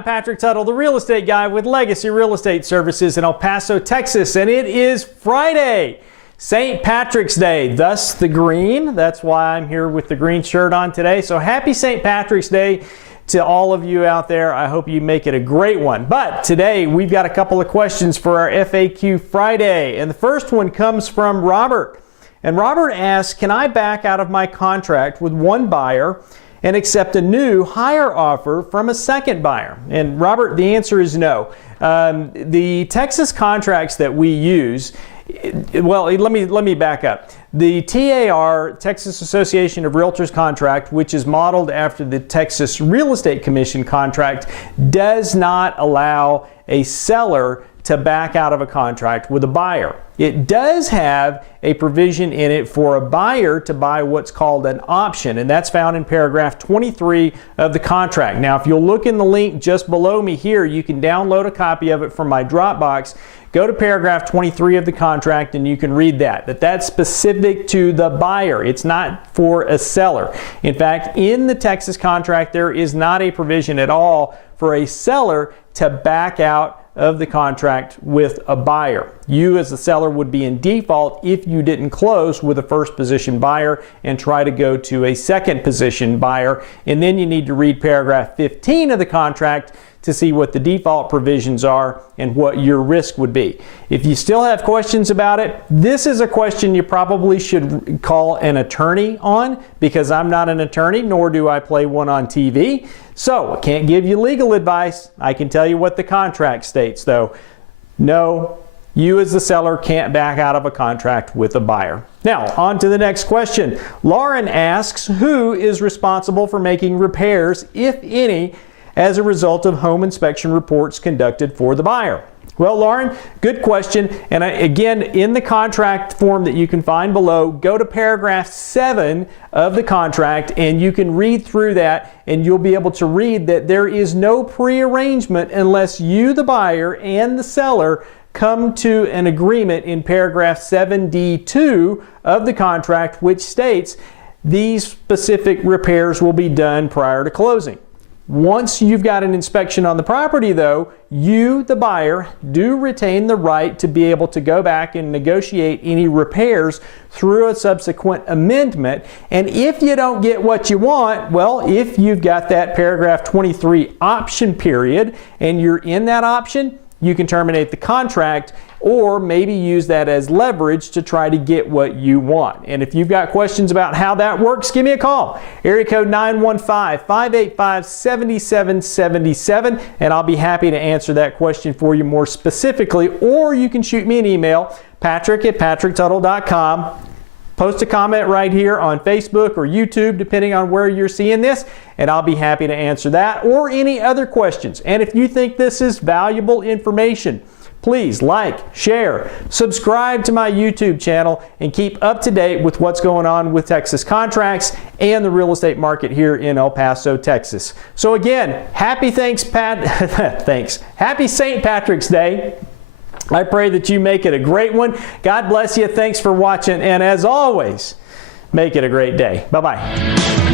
I'm Patrick Tuttle, the real estate guy with Legacy Real Estate Services in El Paso, Texas, and it is Friday, St. Patrick's Day, thus the green. That's why I'm here with the green shirt on today. So happy St. Patrick's Day to all of you out there. I hope you make it a great one. But today we've got a couple of questions for our FAQ Friday, and the first one comes from Robert. And Robert asks, can I back out of my contract with one buyer and accept a new higher offer from a second buyer? And Robert, the answer is no. The Texas contracts that we use, well, let me back up. The TAR, Texas Association of Realtors contract, which is modeled after the Texas Real Estate Commission contract, does not allow a seller to back out of a contract with a buyer. It does have a provision in it for a buyer to buy what's called an option, and that's found in paragraph 23 of the contract. Now, if you'll look in the link just below me here, you can download a copy of it from my Dropbox. Go to paragraph 23 of the contract and you can read that that's specific to the buyer. It's not for a seller. In fact, in the Texas contract, there is not a provision at all for a seller to back out of the contract with a buyer. You as the seller would be in default if you didn't close with a first position buyer and try to go to a second position buyer. And then you need to read paragraph 15 of the contract to see what the default provisions are and what your risk would be. If you still have questions about it, this is a question you probably should call an attorney on, because I'm not an attorney, nor do I play one on TV. So I can't give you legal advice. I can tell you what the contract states though. No, you as the seller can't back out of a contract with a buyer. Now, on to the next question. Lauren asks, who is responsible for making repairs, if any, as a result of home inspection reports conducted for the buyer? Well, Lauren, good question. And again, in the contract form that you can find below, go to paragraph 7 of the contract and you can read through that, and you'll be able to read that there is no prearrangement unless you, the buyer, and the seller come to an agreement in paragraph 7D2 of the contract, which states these specific repairs will be done prior to closing. Once you've got an inspection on the property though, you, the buyer, do retain the right to be able to go back and negotiate any repairs through a subsequent amendment. And if you don't get what you want, well, if you've got that paragraph 23 option period and you're in that option, you can terminate the contract or maybe use that as leverage to try to get what you want. And if you've got questions about how that works, give me a call. Area code 915-585-7777, and I'll be happy to answer that question for you more specifically. Or you can shoot me an email, patrick@patricktuttle.com. Post a comment right here on Facebook or YouTube, depending on where you're seeing this, and I'll be happy to answer that or any other questions. And if you think this is valuable information, please like, share, subscribe to my YouTube channel, and keep up to date with what's going on with Texas contracts and the real estate market here in El Paso, Texas. So again, happy Happy St. Patrick's Day. I pray that you make it a great one. God bless you. Thanks for watching. And as always, make it a great day. Bye-bye.